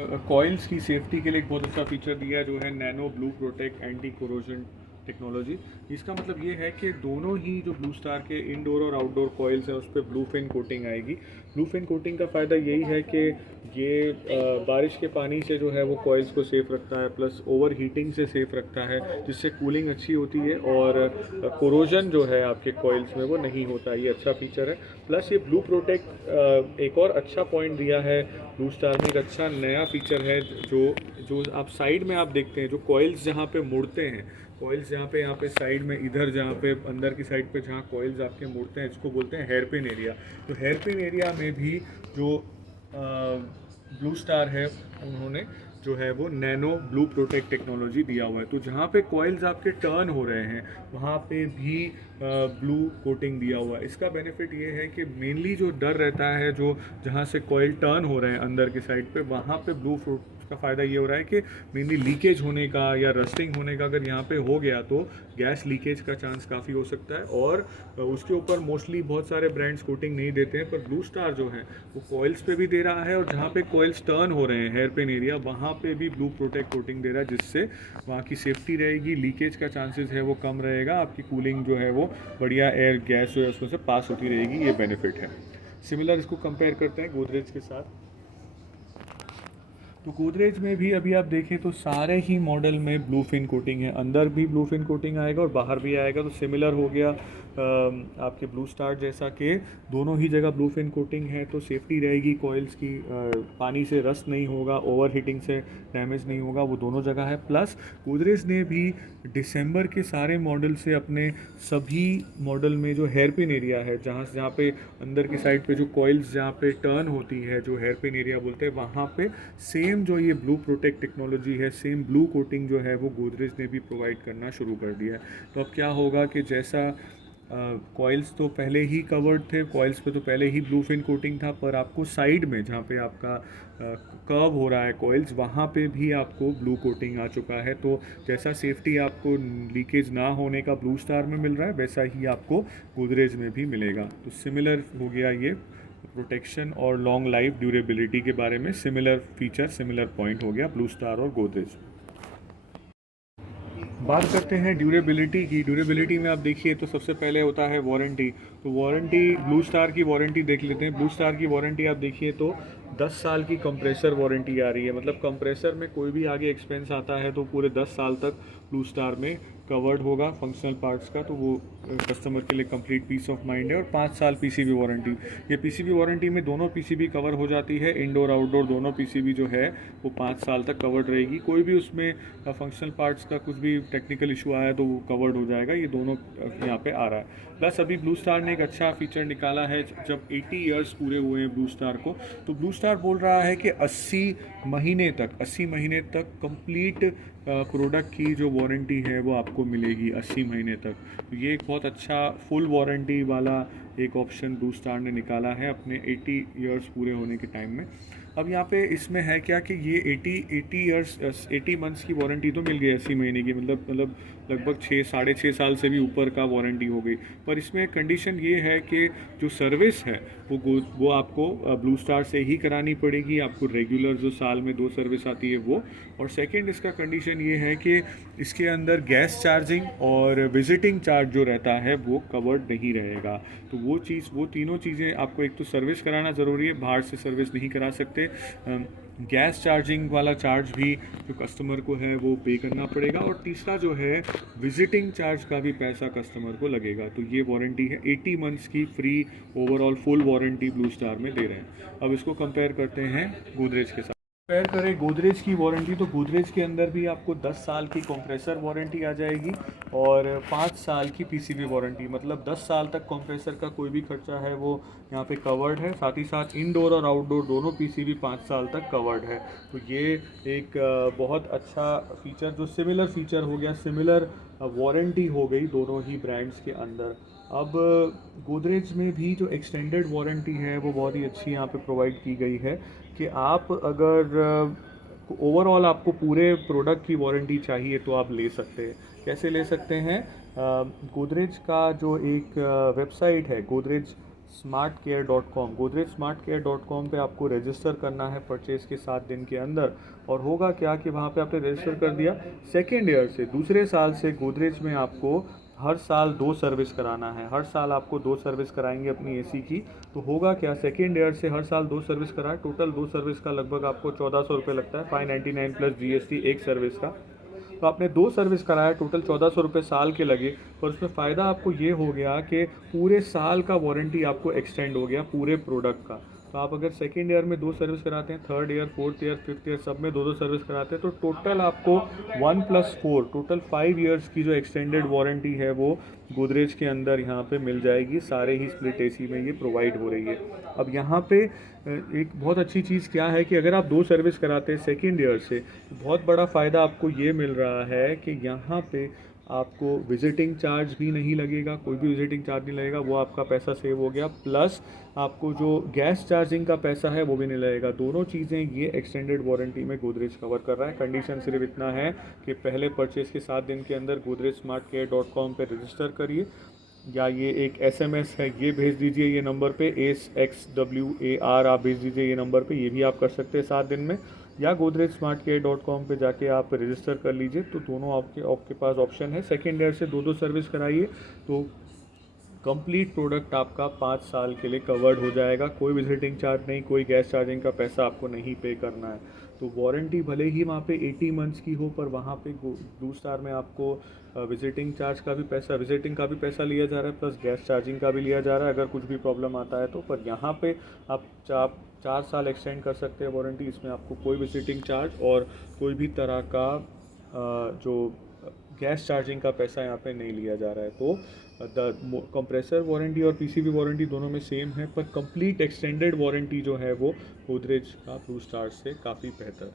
Coils की safety के लिए एक बहुत अच्छा फीचर दिया है जो है nano blue protect anti corrosion technology. इसका मतलब ये है कि दोनों ही जो ब्लू स्टार के इंडोर और आउटडोर कॉइल्स हैं उस पर ब्लू फिन कोटिंग आएगी। ब्लू फिन कोटिंग का फ़ायदा यही है कि ये बारिश के पानी से जो है वो कॉइल्स को सेफ़ रखता है, प्लस ओवर हीटिंग से सेफ़ रखता है, जिससे कूलिंग अच्छी होती है और कोरोजन जो है आपके कॉइल्स में वो नहीं होता। ये अच्छा फीचर है। प्लस ये ब्लू प्रोटेक्ट एक और अच्छा पॉइंट दिया है ब्लू स्टार में, एक अच्छा नया फीचर है जो जो आप साइड में आप देखते हैं, जो कॉइल्स जहाँ पे मुड़ते हैं, कॉइल्स जहाँ पे यहाँ पे साइड में इधर जहाँ पे अंदर की साइड पे जहाँ कॉइल्स आपके मुड़ते हैं, इसको बोलते हैं हेयर पिन एरिया। तो हेयर पिन एरिया में भी जो ब्लू स्टार है उन्होंने जो है वो नैनो ब्लू प्रोटेक्ट टेक्नोलॉजी दिया हुआ है। तो जहाँ पे कॉइल्स आपके टर्न हो रहे हैं वहाँ पे भी ब्लू कोटिंग दिया हुआ है। इसका बेनिफिट ये है कि मेनली जो डर रहता है, जो जहाँ से कॉइल टर्न हो रहे हैं अंदर की साइड पे, वहाँ पे ब्लू का फ़ायदा ये हो रहा है कि मेनली लीकेज होने का या रस्टिंग होने का अगर यहाँ पे हो गया तो गैस लीकेज का चांस काफ़ी हो सकता है। और उसके ऊपर मोस्टली बहुत सारे ब्रांड्स कोटिंग नहीं देते हैं, पर ब्लू स्टार जो है वो कॉइल्स पे भी दे रहा है, और जहाँ पे कॉइल्स टर्न हो रहे हैं हेयर पिन एरिया वहाँ पे भी ब्लू प्रोटेक्ट कोटिंग दे रहा है, जिससे वहाँ की सेफ्टी रहेगी, लीकेज का चांसेस है वो कम रहेगा, आपकी कूलिंग जो है वो बढ़िया एयर गैस जो है उसमें से पास होती रहेगी। ये बेनिफिट है। सिमिलर इसको कंपेयर करते हैं गोदरेज के साथ। तो गोदरेज में भी अभी आप देखें तो सारे ही मॉडल में ब्लू फिन कोटिंग है, अंदर भी ब्लू फिन कोटिंग आएगा और बाहर भी आएगा। तो सिमिलर हो गया आपके ब्लू स्टार जैसा कि दोनों ही जगह ब्लू फिन कोटिंग है, तो सेफ्टी रहेगी कॉइल्स की, पानी से रस्ट नहीं होगा, ओवर हीटिंग से डैमेज नहीं होगा, वो दोनों जगह है। प्लस गोदरेज ने भी दिसंबर के सारे मॉडल से अपने सभी मॉडल में जो हेयर पिन एरिया है, जहाँ पे अंदर की साइड पे जो कॉइल्स जहाँ पे टर्न होती है, जो हेयर पिन एरिया बोलते हैं, वहाँ पे सेम जो ये ब्लू प्रोटेक्ट टेक्नोलॉजी है, सेम ब्लू कोटिंग जो है वो गोदरेज ने भी प्रोवाइड करना शुरू कर दिया है। तो अब क्या होगा कि जैसा कॉइल्स तो पहले ही कवर्ड थे, कॉइल्स पे तो पहले ही ब्लू फिन कोटिंग था, पर आपको साइड में जहाँ पे आपका कर्व हो रहा है कॉइल्स, वहाँ पे भी आपको ब्लू कोटिंग आ चुका है। तो जैसा सेफ्टी आपको लीकेज ना होने का ब्लू स्टार में मिल रहा है, वैसा ही आपको गोदरेज में भी मिलेगा। तो सिमिलर हो गया ये प्रोटेक्शन और लॉन्ग लाइफ ड्यूरेबिलिटी के बारे में, सिमिलर फीचर सिमिलर पॉइंट हो गया ब्लू स्टार और गोदरेज। बात करते हैं ड्यूरेबिलिटी की। ड्यूरेबिलिटी में आप देखिए तो सबसे पहले होता है वारंटी। तो वारंटी, ब्लू स्टार की वारंटी देख लेते हैं। ब्लू स्टार की वारंटी आप देखिए तो 10 साल की कंप्रेसर वारंटी आ रही है। मतलब कंप्रेसर में कोई भी आगे एक्सपेंस आता है तो पूरे 10 साल तक ब्लू स्टार में कवर्ड होगा फंक्शनल पार्ट्स का, तो वो कस्टमर के लिए कंप्लीट पीस ऑफ माइंड है। और 5 साल पीसीबी वारंटी। ये पीसीबी वारंटी में दोनों पीसीबी कवर हो जाती है, इंडोर आउटडोर दोनों पीसीबी जो है वो 5 साल तक कवर्ड रहेगी। कोई भी उसमें फंक्शनल पार्ट्स का कुछ भी टेक्निकल इशू आया तो वो कवर्ड हो जाएगा। ये दोनों यहाँ पे आ रहा है। प्लस अभी ब्लू स्टार ने एक अच्छा फीचर निकाला है, जब 80 ईयर्स पूरे हुए हैं ब्लू स्टार को, तो ब्लू स्टार बोल रहा है कि 80 महीने तक कंप्लीट प्रोडक्ट की जो वारंटी है वो आपको मिलेगी 80 महीने तक। तो ये एक बहुत अच्छा फुल वारंटी वाला एक ऑप्शन ब्लू स्टार ने निकाला है अपने 80 ईयर्स पूरे होने के टाइम में। अब यहाँ पे इसमें है क्या कि ये 80 मंथ्स की वारंटी तो मिल गई 80 महीने की, मतलब लगभग 6 साढ़े 6 साल से भी ऊपर का वारंटी हो गई। पर इसमें कंडीशन ये है कि जो सर्विस है वो आपको ब्लू स्टार से ही करानी पड़ेगी, आपको रेगुलर जो साल में 2 सर्विस आती है वो। और सेकंड इसका कंडीशन ये है कि इसके अंदर गैस चार्जिंग और विजिटिंग चार्ज जो रहता है वो कवर्ड नहीं रहेगा। तो वो तीनों चीज़ें आपको, एक तो सर्विस कराना ज़रूरी है, बाहर से सर्विस नहीं करा सकते, गैस चार्जिंग वाला चार्ज भी जो कस्टमर को है वो पे करना पड़ेगा, और तीसरा जो है विजिटिंग चार्ज का भी पैसा कस्टमर को लगेगा। तो ये वारंटी है 80 मंथ्स की free overall full warranty blue star में दे रहे हैं। अब इसको कंपेयर करते हैं गोदरेज के साथ। कंपेयर करें गोदरेज की वारंटी, तो गोदरेज के अंदर भी आपको 10 साल की कंप्रेसर वारंटी आ जाएगी और 5 साल की पीसीबी वारंटी। मतलब 10 साल तक कंप्रेसर का कोई भी खर्चा है वो यहाँ पे कवर्ड है, साथ ही साथ इंडोर और आउटडोर दोनों पीसीबी 5 साल तक कवर्ड है। तो ये एक बहुत अच्छा फीचर, जो सिमिलर फीचर हो गया, सिमिलर वारंटी हो गई दोनों ही ब्रांड्स के अंदर। अब गोदरेज में भी जो एक्सटेंडेड वारंटी है वो बहुत ही अच्छी यहाँ पे प्रोवाइड की गई है कि आप अगर ओवरऑल आपको पूरे प्रोडक्ट की वारंटी चाहिए तो आप ले सकते हैं। कैसे ले सकते हैं? गोदरेज का जो एक वेबसाइट है, गोदरेज smartcare.com, godrejsmartcare.com पे आपको रजिस्टर करना है परचेज के 7 दिन के अंदर। और होगा क्या कि वहाँ पे आपने रजिस्टर कर दिया, सेकेंड ईयर से दूसरे साल से गोदरेज में आपको हर साल 2 सर्विस कराना है। हर साल आपको 2 सर्विस कराएंगे अपनी एसी की। तो होगा क्या, सेकेंड ईयर से हर साल 2 सर्विस कराए, टोटल 2 सर्विस का लगभग आपको 1400 रुपये लगता है, 599 प्लस जीएसटी एक सर्विस का। तो आपने 2 सर्विस कराया, टोटल 1400 रुपये साल के लगे। पर उसमें फ़ायदा आपको ये हो गया कि पूरे साल का वारंटी आपको एक्सटेंड हो गया पूरे प्रोडक्ट का। तो आप अगर सेकेंड ईयर में 2 सर्विस कराते हैं, third year, fourth year, fifth year सब में 2-2 सर्विस कराते हैं, तो टोटल आपको 1+4 टोटल 5 ईयर्स की जो एक्सटेंडेड वारंटी है वो गोदरेज के अंदर यहाँ पे मिल जाएगी। सारे ही स्प्लिट एसी में ये प्रोवाइड हो रही है। अब यहाँ पे एक बहुत अच्छी चीज़ क्या है कि अगर आप 2 सर्विस कराते हैं सेकेंड ईयर से, तो बहुत बड़ा फ़ायदा आपको ये मिल रहा है कि यहाँ पे आपको विजिटिंग चार्ज भी नहीं लगेगा, कोई भी विजिटिंग चार्ज नहीं लगेगा, वो आपका पैसा सेव हो गया। प्लस आपको जो गैस चार्जिंग का पैसा है वो भी नहीं लगेगा। दोनों चीज़ें ये एक्सटेंडेड वारंटी में गोदरेज कवर कर रहा है। कंडीशन सिर्फ इतना है कि पहले परचेज़ के 7 दिन के अंदर godrejsmartcare.com पे रजिस्टर करिए, या ये एक एसएमएस है ये भेज दीजिए ये नंबर पे, ASXWAR आप भेज दीजिए ये नंबर पे, ये भी आप कर सकते हैं 7 दिन में। या godrejsmartcare.com पे जाके आप रजिस्टर कर लीजिए। तो दोनों आपके पास ऑप्शन है। सेकेंड ईयर से 2-2 सर्विस कराइए तो कंप्लीट प्रोडक्ट आपका 5 साल के लिए कवर्ड हो जाएगा। कोई विजिटिंग चार्ज नहीं, कोई गैस चार्जिंग का पैसा आपको नहीं पे करना है। तो वारंटी भले ही वहाँ पे 80 मंथ्स की हो, पर वहाँ पे ब्लू स्टार में आपको विजिटिंग का भी पैसा लिया जा रहा है, प्लस गैस चार्जिंग का भी लिया जा रहा है अगर कुछ भी प्रॉब्लम आता है तो। पर यहाँ पे आप 4 साल एक्सटेंड कर सकते हैं वारंटी। इसमें आपको कोई विजिटिंग चार्ज और कोई भी तरह का जो गैस चार्जिंग का पैसा यहाँ पे नहीं लिया जा रहा है। तो द कंप्रेसर वारंटी और पीसीबी वारंटी दोनों में सेम है, पर कंप्लीट एक्सटेंडेड वारंटी जो है वो गोदरेज का ब्लू स्टार से काफ़ी बेहतर है।